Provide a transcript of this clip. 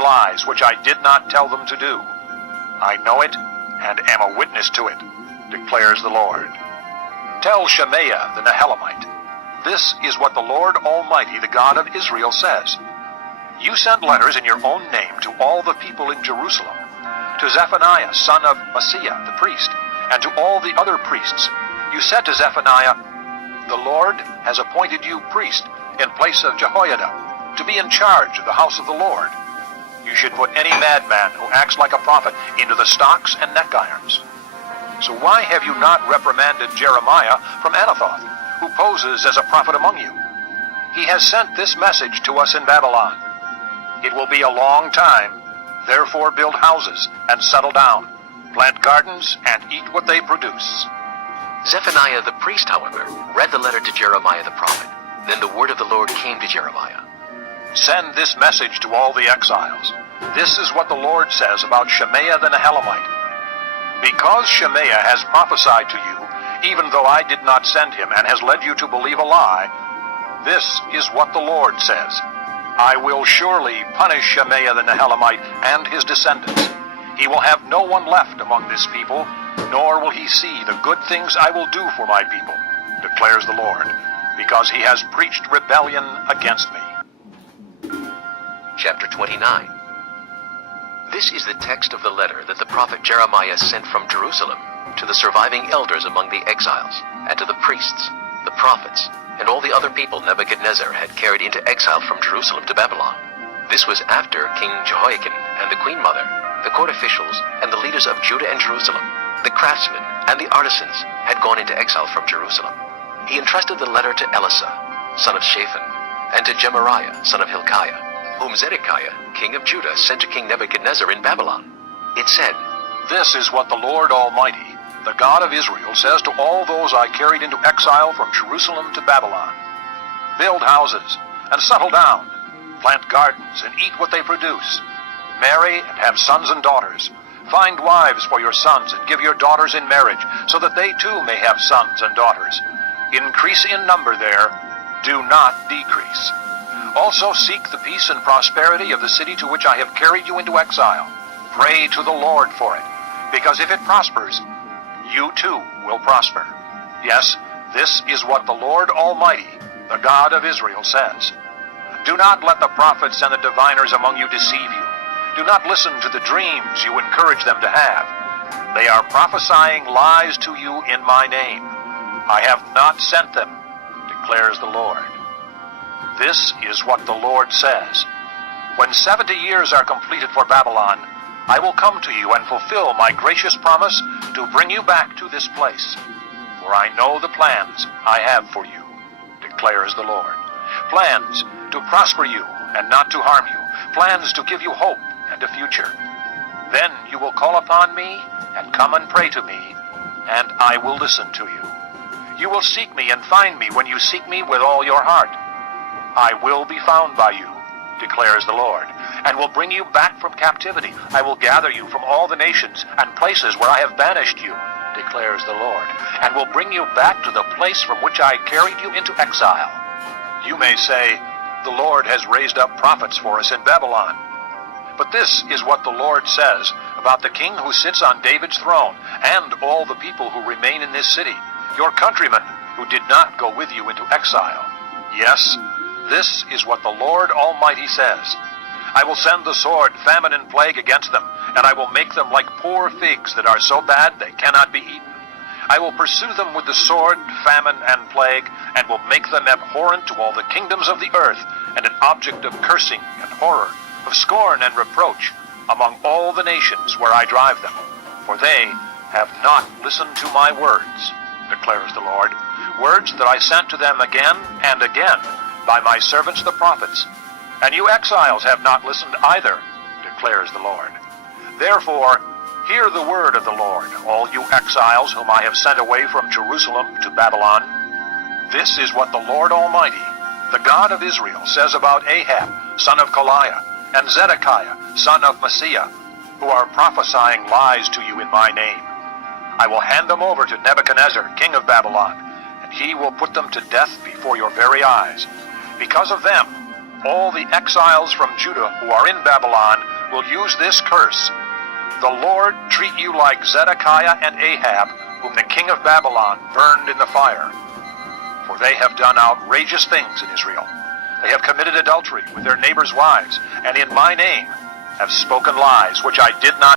lies which I did not tell them to do. I know it and am a witness to it, declares the Lord. Tell Shemaiah the Nehelamite, this is what the Lord Almighty, the God of Israel, says. You sent letters in your own name to all the people in Jerusalem, to Zephaniah, son of Maaseiah, the priest, and to all the other priests. You said to Zephaniah, the Lord has appointed you priest in place of Jehoiada, to be in charge of the house of the Lord. You should put any madman who acts like a prophet into the stocks and neck irons. So why have you not reprimanded Jeremiah from Anathoth, who poses as a prophet among you? He has sent this message to us in Babylon. It will be a long time, therefore build houses and settle down, plant gardens and eat what they produce. Zephaniah the priest, however, read the letter to Jeremiah the prophet. Then the word of the Lord came to Jeremiah. Send this message to all the exiles. This is what the Lord says about Shemaiah the Nehelamite. Because Shemaiah has prophesied to you, even though I did not send him, and has led you to believe a lie, this is what the Lord says. I will surely punish Shemaiah the Nehelamite and his descendants. He will have no one left among this people, nor will he see the good things I will do for my people, declares the Lord, because he has preached rebellion against me. Chapter 29. This is the text of the letter that the prophet Jeremiah sent from Jerusalem to the surviving elders among the exiles, and to the priests, the prophets, and all the other people Nebuchadnezzar had carried into exile from Jerusalem to Babylon. This was after King Jehoiakim and the queen mother, the court officials, and the leaders of Judah and Jerusalem, the craftsmen and the artisans, had gone into exile from Jerusalem. He entrusted the letter to Elisha, son of Shaphan, and to Gemariah, son of Hilkiah, whom Zedekiah, king of Judah, sent to King Nebuchadnezzar in Babylon. It said, This is what the Lord Almighty, the God of Israel, says to all those I carried into exile from Jerusalem to Babylon. Build houses and settle down, plant gardens and eat what they produce. Marry and have sons and daughters. Find wives for your sons and give your daughters in marriage, so that they too may have sons and daughters. Increase in number there, do not decrease. Also seek the peace and prosperity of the city to which I have carried you into exile. Pray to the Lord for it, because if it prospers, you too will prosper. Yes, this is what the Lord Almighty, the God of Israel, says. Do not let the prophets and the diviners among you deceive you. Do not listen to the dreams you encourage them to have. They are prophesying lies to you in my name. I have not sent them, declares the Lord. This is what the Lord says. When 70 years are completed for Babylon, I will come to you and fulfill my gracious promise to bring you back to this place. For I know the plans I have for you, declares the Lord. Plans to prosper you and not to harm you. Plans to give you hope and a future. Then you will call upon me and come and pray to me, and I will listen to you. You will seek me and find me when you seek me with all your heart. I will be found by you, declares the Lord, and will bring you back from captivity. I will gather you from all the nations and places where I have banished you, declares the Lord, and will bring you back to the place from which I carried you into exile. You may say, the Lord has raised up prophets for us in Babylon. But this is what the Lord says about the king who sits on David's throne, and all the people who remain in this city, your countrymen who did not go with you into exile. Yes, this is what the Lord Almighty says. I will send the sword, famine, and plague against them, and I will make them like poor figs that are so bad they cannot be eaten. I will pursue them with the sword, famine, and plague, and will make them abhorrent to all the kingdoms of the earth, and an object of cursing and horror, of scorn and reproach, among all the nations where I drive them. For they have not listened to my words, declares the Lord, words that I sent to them again and again by my servants the prophets. And you exiles have not listened either, declares the Lord. Therefore, hear the word of the Lord, all you exiles whom I have sent away from Jerusalem to Babylon. This is what the Lord Almighty, the God of Israel, says about Ahab, son of Koliah, and Zedekiah, son of Maaseiah, who are prophesying lies to you in my name. I will hand them over to Nebuchadnezzar, king of Babylon, and he will put them to death before your very eyes. Because of them, all the exiles from Judah who are in Babylon will use this curse. The Lord treat you like Zedekiah and Ahab, whom the king of Babylon burned in the fire. For they have done outrageous things in Israel. They have committed adultery with their neighbors' wives, and in my name have spoken lies which I did not